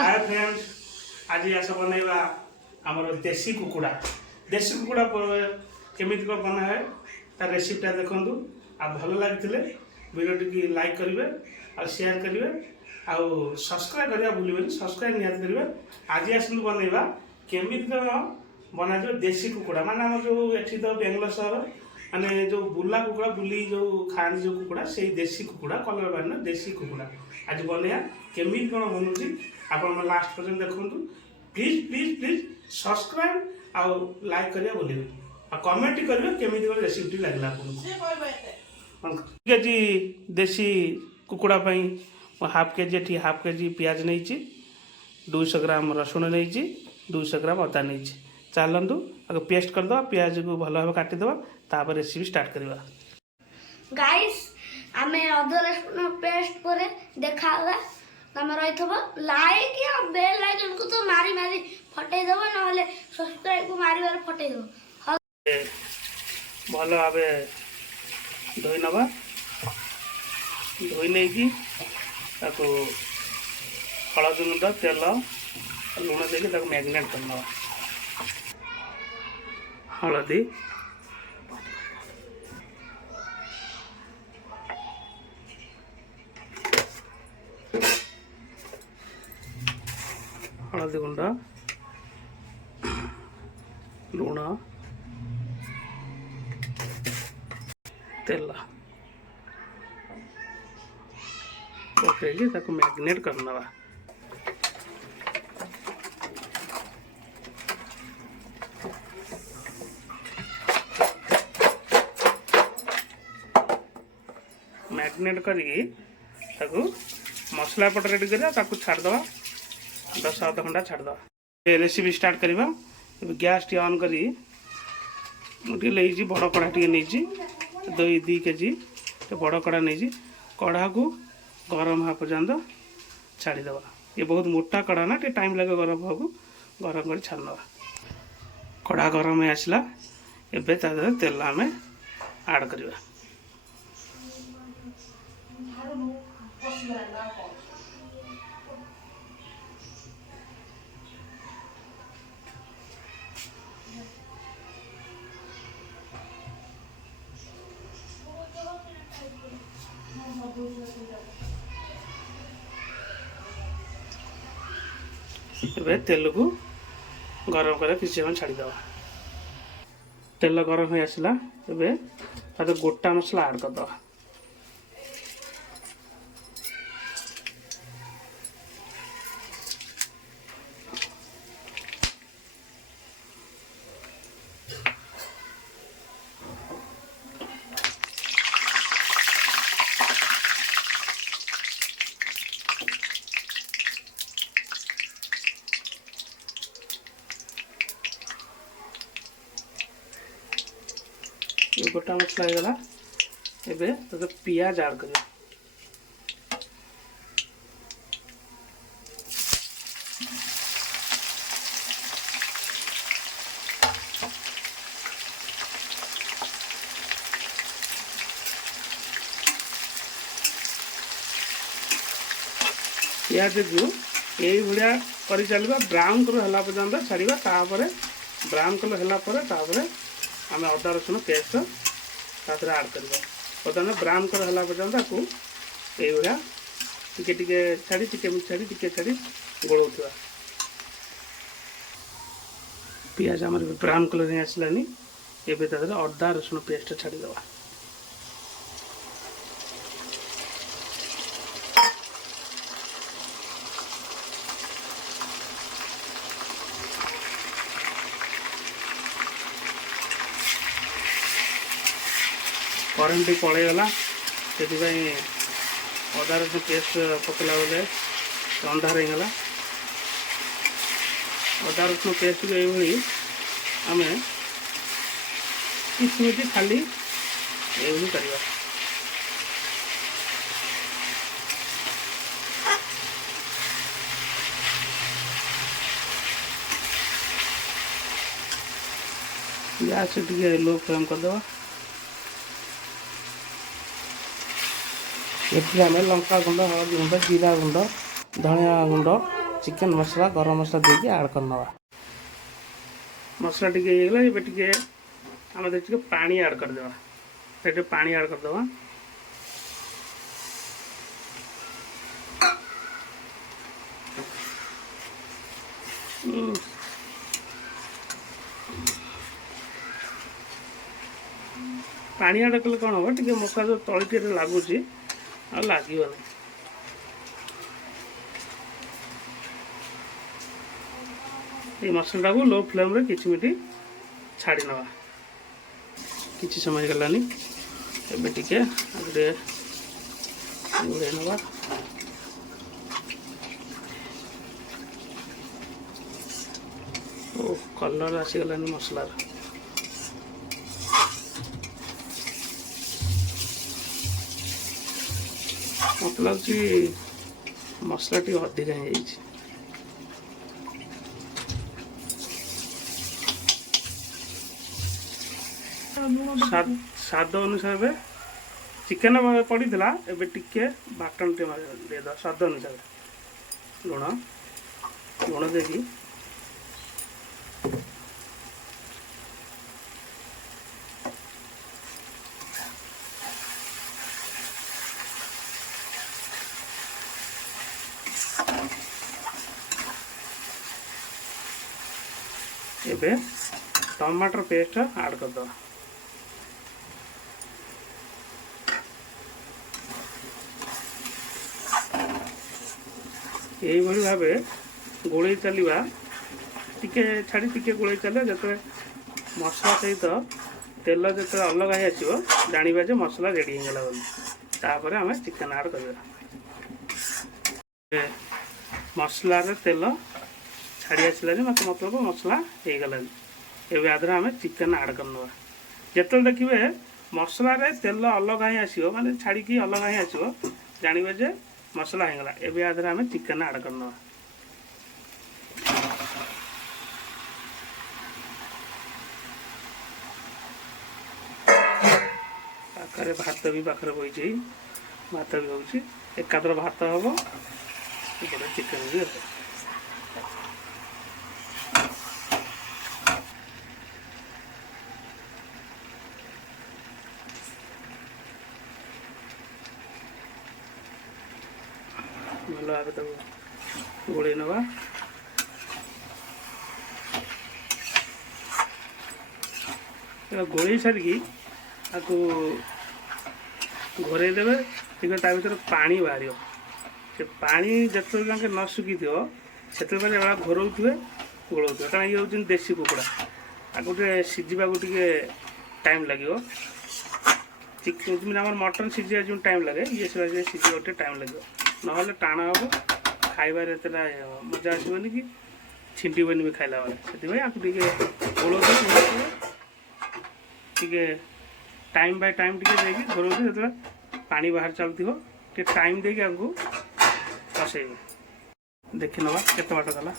Hi friends, आज आस बनैबा आमर देसी कुकुड़ा केमिति को बना है तार रेसिपीटा देखंतु आ भल लागिथिले वीडियो टी लाइक करेंगे और शेयर करेंगे आउ सब्सक्राइब करवा भूलिबेनी सब्सक्राइब निहाती करेंगे। आज आसतु बनैबा केमिति बना जो देसी कुकुड़ा माने आम जो एठी तो बेंगलोर सहर माने जो बुला कुकुड़ा बुली जो खाती जो कुकुड़ा से देसी कुकुड़ा कलर बाइन देसी कुकुड़ा आज बनैया केमिति कौन बनूची आपण लास्ट पर्यंत देखंतु। प्लीज प्लीज प्लीज सब्सक्राइब आउ लाइक करिया बोलिबे आ कमेंट करिवे केमिति को रेसिपी लागला आपन केजी देसी कुकुड़ा पई हाफ केजी हाफ केजी प्याज नहीं 200 ग्राम रसुण नहीं 200 ग्राम अदा नहीं चलतु आगे पेस्ट करदे प्याज को भल भाव काटिदेवा तापर रेसिपी स्टार्ट करवा। गाइस आमे अदर रसुण पेस्ट पर देखा तमें रही लाइक या बेल आइकन को तो मारी मारी फटे दब ना सब्सक्राइब को मारी मारी फटे दब भल भाव धोई नवा धोई नहीं हलदी गुंड तेल लुण देके मैरिनेट करना हलदी हलदी गुंड लुण तेल पकईकि मैरिनेट करना मैरिनेट करके मसला पट रेडी कर छाड़दे 10 घंटा छाड़दे। रेसिपी स्टार्ट करवा गैस टी ऑन करी बड़ कड़ा टे नहीं 2 केजी बड़ कड़ा नहीं कड़ा को गरम हाँ पर्यंत छाड़ीदे। ये बहुत मोटा कड़ा ना टे टाइम लगे गरम हाँ गरम कर छाड़ना। कड़ा गरम आसला एवं तेल आम ऐड करवा तेल को गरम कर किसी समय छाड़ीदे। तेल गरम हो आसला गोटा मसला ऐड करदे। गोटा मसला होगा एवं पियाज ऐड कर पियाज को यही भाया कर चलवा ब्राउन कलर है पर्यंत छाड़ा तापर ब्राउन कलर है आम अदा रसुण पेस्ट तापर ऐड करवा बर्तमान ब्राउन कलर है पर्यंत आपको यही भाया टिके छाड़ी छाड़ी गोलौवा पियाज आम ब्राउन कलर ही आसलानी एवं अदा रसुण पेस्ट छाड़ीदे। करेन्ट पलैगला से अदा रसुण पेस्ट पकड़ा बेले अंधार होगा। अदा रसुण पेस्ट को ये आम किस मिनट खाली ये करवा। गैस टे लो फ्लेम करदे। ये आम लंका गुंड हलदी गुंड जीरा गुंड धनिया गुंड चिकेन मसला गरम मसला देके ऐड करना मसला टिके ହେଇଗଲା ଏବେ ଟିକେ ଆମେ ଟିକେ ପାଣି ऐड କରିଦେବା ଟିକେ ପାଣି ऐड କରିଦେବା पानी ऐड कले कौन हम टे मसला जो तली लगुच लगे ये मसला को लो फ्लेम रे किछि मिनिट छाड़ी नवा किछि समय गलानी एबे टिके आगे घुरे नवा ओ कलर आसी गलानी मसला मत लगे मसला टी अधिक हो स्वाद अनुसार चिकेन पड़ी एबे टिके बाटन टे देद स्वाद अनुसार लुण लुण देकी एबे टमाटर पेस्ट ऐड कर दो यही भाव गोले चलवा टिके छाड़ी टिके गोले चले जो मसला सहित तेल जो अलग ही आसो जाना जे मसला रेडी होगा बोली तापर आम चिकेन ऐड कर मसलार तेल छाड़ी आसला मत मतलब मसला हो गलानी एवं आदर आम चिकेन ऐड करना जिते देखिए मसलार तेल अलग ही आसो माने छाड़ी अलग ही आसो जाना जे मसला हो गला एवं आदर आम चिकेन ऐड करना पाखे भात भी पाखे बही भात भी हो एकादर भात हम चिकेन भी हम भल भाव गोले नवा गोले सारिकी आपको घोरे देवे ठीक ता भर पानी बाहर से पानी जिते न सुखी थो से घोरऊ थे गोलौ थे कारण ये हूँ देसी कुकुड़ा आपको सीझा टे टाइम लगे चिकेन आम मटन सीझा जो टाइम लगे ये सीझा टे टाइम लगे ना टाण हम खाइबार एत मजा आसबनी कि छिंटबनी भी खाइला बेले से गोलौ टे टाइम बाय टाइम टे घोरऊ जो पानी बाहर चलती टाइम देके आपको कषे देखी नवा केत बाट गला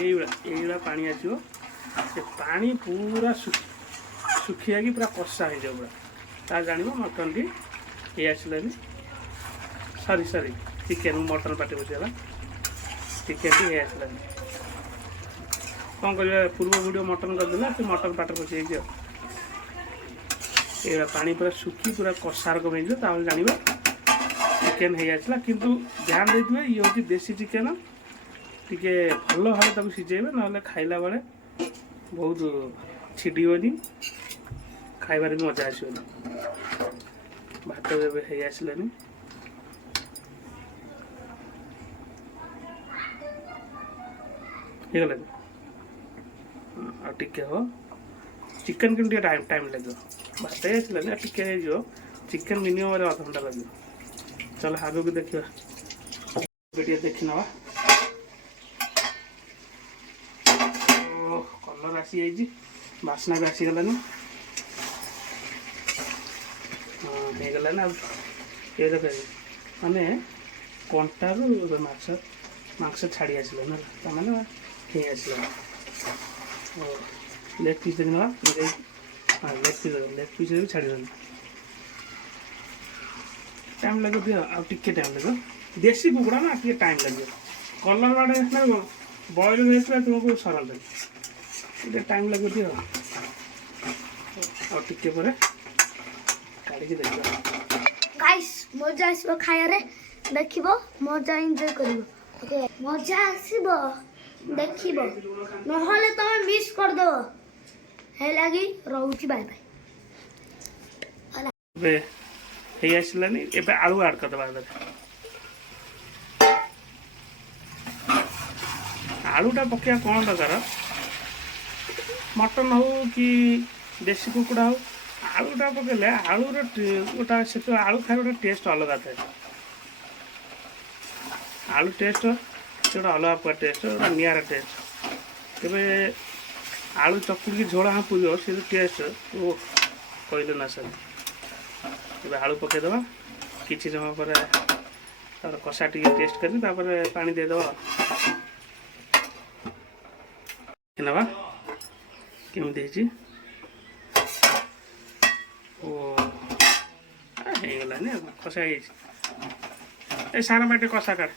ये पानी आसो से पानी पूरा सुखिया कि पूरा कषा हो जाए पूरा ता जान मटन टी ये आसलानी सरी सरी चिकेन मटन पार्टी बसीगला चिकेन टी आसलानी कौन कर पूर्व वीडियो मटन करदेला से मटन पार्टी बसी ये पानी पूरा सुखी पूरा कषार कम हो जाना चिकेन हो आसला किंतु ध्यान देते ये हूँ देसी चिकेन टी भल भाव सीझेबे ना खाइला बेले बहुत छिड़बनी खाइबार भी मजा आसोनी भात भी आसलानी गला टिके हो चिकेन के टाइम लगे भात आसलानी टिके हो चिकेन मिनिमम अध घंटा लगे चलो आगे को देखा देखी नवा कलर आसी जाइए बास्ना भी आसीगलानी हो गला ना ये देख माने कंटार मांस छाड़ी आसला ना तमाने हे आसला लेग पीस देख ना हाँ लेग पीस भी छाड़ी टाइम लगे दियो आ टिके टाइम लगे देसी कुकुड़ा ना टे टाइम लगे कलर बाटे बॉयल हुए तुमको सरल लगे टाइम लगे टिके पर काढ़ी देखिए गाइस मजा आसो खाया देखिबो मजा एंजॉय करिवो ओके मजा आसीबो देखिबो नहले तमे मिस कर दो हे लागी रहउची बाय बाय बे हे आसलानी एबे आलू ऐड कर दबा आलूटा पकड़ा कौन दरकार मटन हो कि देसी कुकुड़ा हो आलूटा पकड़े आलूर गोटा से आलू खाए गोटे टेस्ट अलग थाए आलू टेस्ट गोटे अलग प्रकार टेस्ट गोटे निरा टेस्ट तेरे आलू चकुड़ी झोल हाँ पूज से टेस्ट वो कहले ना सर तेरे आलू पकईदे किसी समय पर तार कषा टी टेस्ट कर पानी देद ना केमी ओ गलानी कषा ए सार बाटे कषा काट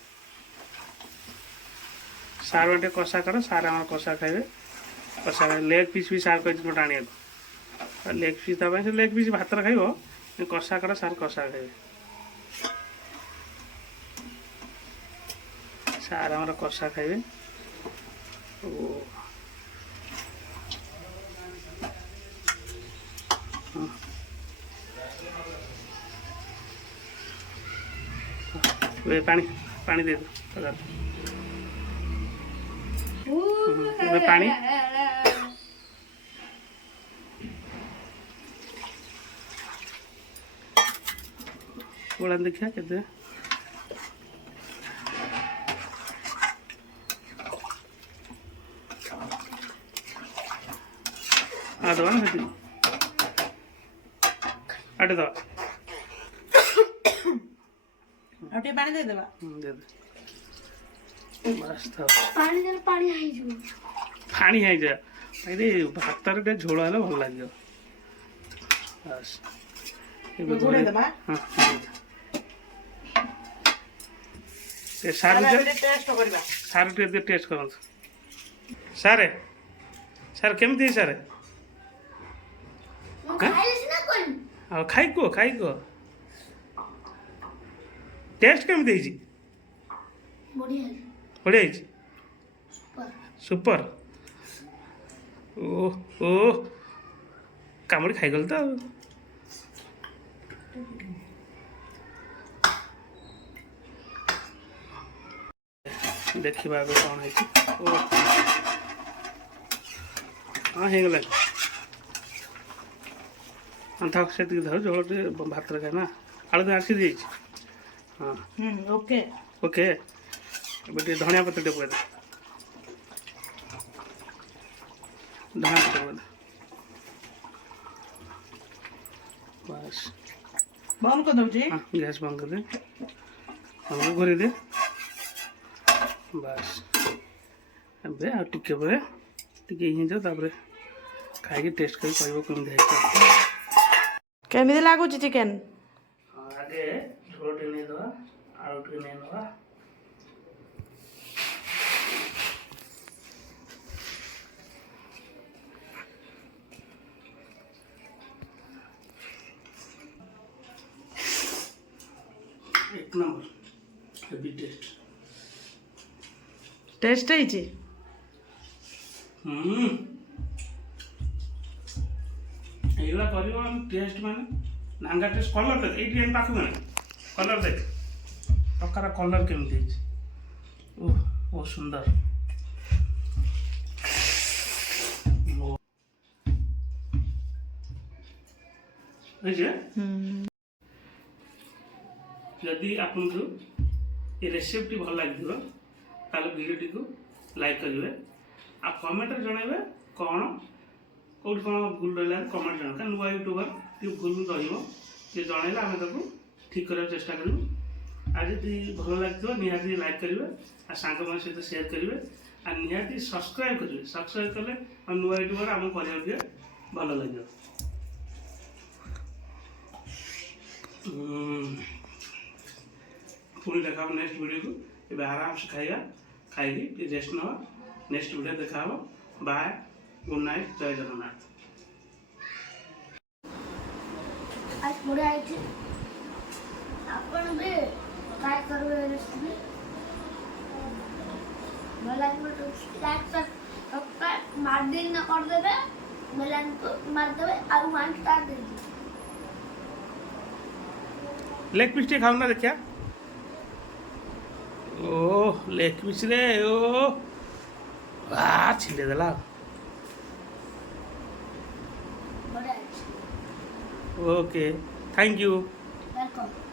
सार बाटे कषा काट सार आम कषा खाइबे कषा लेग पीस भी सार कही गोटे आने लेग पीस से लेग पीस भात खाइब कषा काट सार कषा खाइबे सार आम कषा खाइबे ओ पानी पानी दे दो पानी गोला देखिए केते दवा ना आटे दवा आटे पानी दे देबा दे दे बस तो पानी दे पानी आई जो पानी आई जा अरे भात रे झोल हले भल लागियो बस गुड़े देबा हां ए सारे टेस्ट करबा सारे टेस्ट करन सारे सारे केमती सारे खाइले ना कोन खाई को टेस्ट केमती है बढ़िया बढ़िया है सुपर सुपर ओ ओ कामुड़ी खाईगल तो देखा कौन है हाँ हो गला था से झोल भात रखा ना आलू तो आसी दी हाँ ओके ओके धनिया पत्र टे पकड़ धनिया पत्र पकड़ बस बंद कर दो जी हाँ गैस बंद कर दे हम घोरी दे बस ए टिके पर टिके ही जाओ तापर खाई टेस्ट कर कहब कमी केमिति लागुच चिकेन आगे झोल टे नहीं दवा आलू टे नहीं दवा एक नंबर हेवी टेस्ट टेस्ट है जी एगुला कर टेस्ट माने नांगा टेस्ट कलर देख ये पाख मैंने कलर देख पकार कलर केमती ओह बहुत सुंदर जदि आपको ये रेसिपी भल लगे ताले वीडियोटी को लाइक करेंगे आ कमेंट जनइबे कौन कौट कौन भूल रहा कमेंट जन क्या नुआ यूट्यूबर कि भूल रे जनइले आम ठीक करार चेष्टा करूँ आज जी भल लगे निहाती लाइक करेंगे आ सांग मान सहित शेयर करेंगे आ निहाती सब्सक्राइब करेंगे सब्सक्राइब कले नुआ यूट्यूबर आम कर भल लगे ପୁଣି ଦେଖା ହେବ ନେକ୍ସଟ ଭିଡ଼ିଓକୁ। ଏବେ ଆରାମସେ ଖାଇବା, ଖାଇକି ଟିକେ ରେଷ୍ଟ ନେବା। ନେକ୍ସଟ ଭିଡ଼ିଓ ଦେଖା ହେବ। ବାଏ, ଗୁଡ୍ ନାଇଟ୍, ଜୟ ଜଗନ୍ନାଥ। आज बढिया ହେଇଛି। ଆପଣ ବି ଟ୍ରାଏ କରିବେ ରେସିପି। ଭଲ ଲାଗିବ ତ ଲାଇକ୍ ସବସ୍କ୍ରାଇବ ମାରିଦେଇକିନା କରିଦେବେ, ବେଲାଇକନକୁ ମାରିଦେବେ ଆଉ 1 ଷ୍ଟାର ଦେଇଦେବେ। ଲେగ్ ପିସ୍ ଟିକେ ଖାଉନା ଦେଖିଆ। ଓ ଲେగ్ ପିସ୍ ରେ ଓ ଛିଣ୍ଡେଇ ଦେଲା। ବଢ଼ିଆ ହେଇଛି। Okay, thank you. ୱେଲକମ୍।